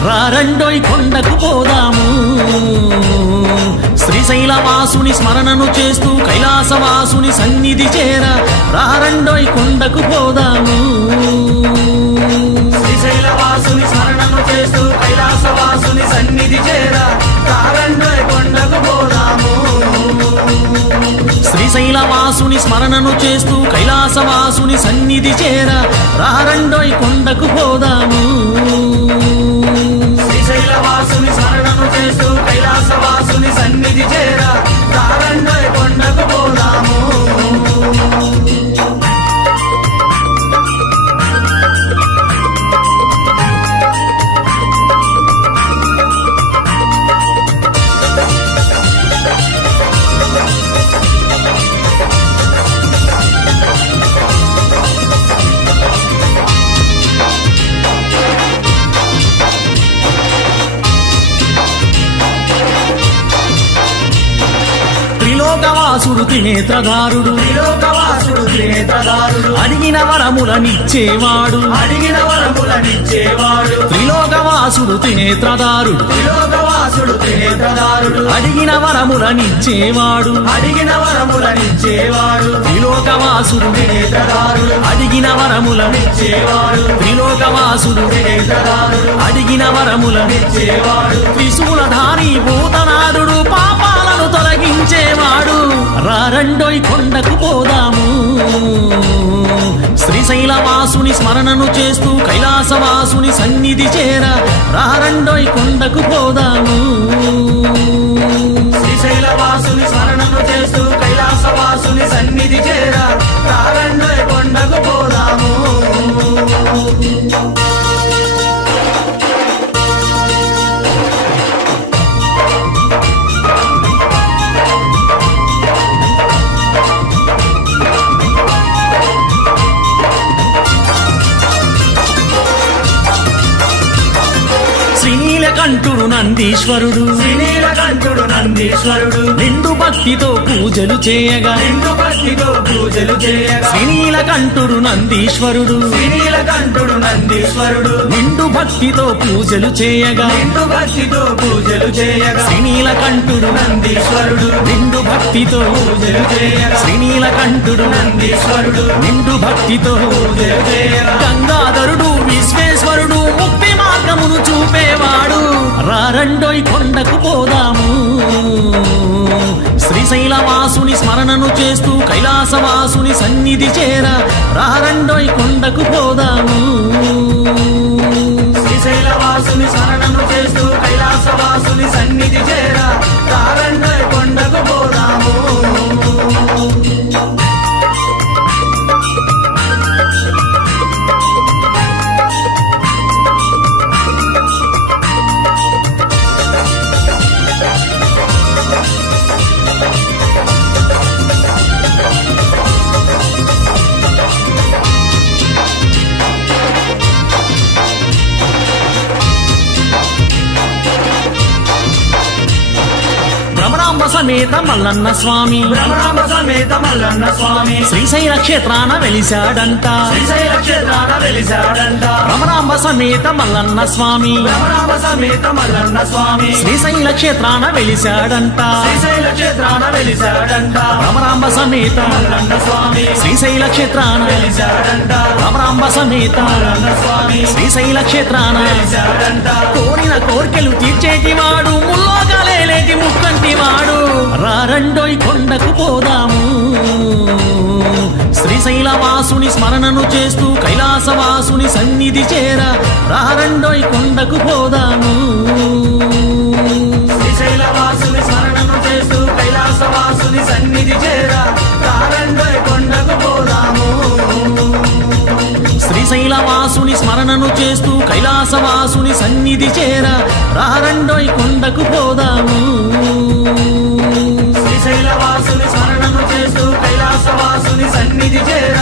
రారండోయ్ కొండకు పోదాము శ్రీశైలవాసుని స్మరణను చేస్తూ కైలాసవాసుని సన్నిధి చేర రారండోయ్ కొండకు పోదాము శ్రీశైలవాసుని స్మరణను చేస్తూ కైలాసవాసుని సన్నిధి చేర రారండోయ్ కొండకు పోదాము శ్రీశైలవాసుని స్మరణను చేస్తూ కైలాసవాసుని సన్నిధి చేర రారండోయ్ కొండకు పోదాము శ్రీశైలవాసుని స్మరణను చేస్తూ కైలాసవాసుని సన్నిధి చేర రారండోయ్ కొండకు పోదాము త్రిలోకవాసుడు త్రినేత్రధారుడు త్రిలోకవాసుడు త్రినేత్రధారుడు అడిగిన వరములనిచ్చేవాడు అడిగిన వరములనిచ్చేవాడు త్రిలోకవాసుడు త్రినేత్రధారుడు త్రిలోకవాసుడు త్రినేత్రధారుడు అడిగిన వరములనిచ్చేవాడు అడిగిన వరములనిచ్చేవాడు త్రిలోకవాసుడు త్రినేత్రధారుడు అడిగిన వరములనిచ్చేవాడు త్రిలోకవాసుడు త్రినేత్రధారుడు అడిగిన వరములనిచ్చేవాడు త్రిశూలధారి భూతనాథుడు పాపాలను తొలగించేవాడు రారండోయ్ కొండకు పోదాము శ్రీశైలవాసుని స్మరణను చేస్తూ కైలాసవాసుని సన్నిధి చేర రారండోయ్ కొండకు పోదాము శ్రీశైలవాసుని స్మరణను చేస్తూ కైలాసవాసుని సన్నిధి చేర రారండోయ్ కొండకు పోదాము శ్రీనీలకంఠుడు నందీశ్వరుడు శ్రీనీలకంఠుడు నందీశ్వరుడు నిండు భక్తితో పూజలు చేయగా నిండు భక్తితో పూజలు చేయగా శ్రీనీలకంఠుడు నందీశ్వరుడు శ్రీనీలకంఠుడు నందీశ్వరుడు నిండు భక్తితో పూజలు చేయగా నిండు భక్తితో పూజలు చేయగా శ్రీనీలకంఠుడు నందీశ్వరుడు నిండు భక్తితో పూజలు చేయగా శ్రీనీలకంఠుడు నందీశ్వరుడు నిండు భక్తితో పూజలు చేయగా గంగాధరుడు విశ్వేశ్వరుడు ముక్తి మార్గమును చూపేవాడు రారండోయ్ కొండకు పోదాము శ్రీశైలవాసుని స్మరణను చేస్తూ కైలాసవాసుని సన్నిధి చేర రారండోయ్ కొండకు పోదాము శ్రీశైలవాసుని స్మరణను చేస్తూ కైలాసవాసుని సన్నిధి చేర రారండోయ్ కొండకు పోదాము భ్రమరాంబ సమేత మల్లన్న స్వామి భ్రమరాంబ సమేత మల్లన్న స్వామి శ్రీశైల క్షేత్రాన వెలిశాడంట శ్రీశైల క్షేత్రాన వెలిశాడంట భ్రమరాంబ సమేత మల్లన్న స్వామి భ్రమరాంబ సమేత మల్లన్న స్వామి శ్రీశైల క్షేత్రాన వెలిశాడంట శ్రీశైల క్షేత్రాన వెలిశాడంట భ్రమరాంబ సమేత మల్లన్న స్వామి శ్రీశైల క్షేత్రాన వెలిశాడంట భ్రమరాంబ సమేత మల్లన్న స్వామి శ్రీశైల క్షేత్రాన వెలిశాడంట కోరిన కోర్కెలు తీర్చేటివాడు ముల్లోకాలేటి ముక్కంటివాడు రారండోయ్ కొండకు పోదాము శ్రీశైలవాసుని స్మరణను చేస్తూ కైలాసవాసుని సన్నిధి చేర రారండోయ్ కొండకు పోదాము శ్రీశైలవాసుని స్మరణను చేస్తూ కైలాసవాసుని సన్నిధి చేర రారండోయ్ కొండకు పోదాము శ్రీశైలవాసుని స్మరణను చేస్తూ కైలాసవాసుని సన్నిధి చేర రారండోయ్ కొండకు పోదాము శ్రీశైలవాసుని స్మరణను చేస్తూ కైలాసవాసుని సన్నిధి చేర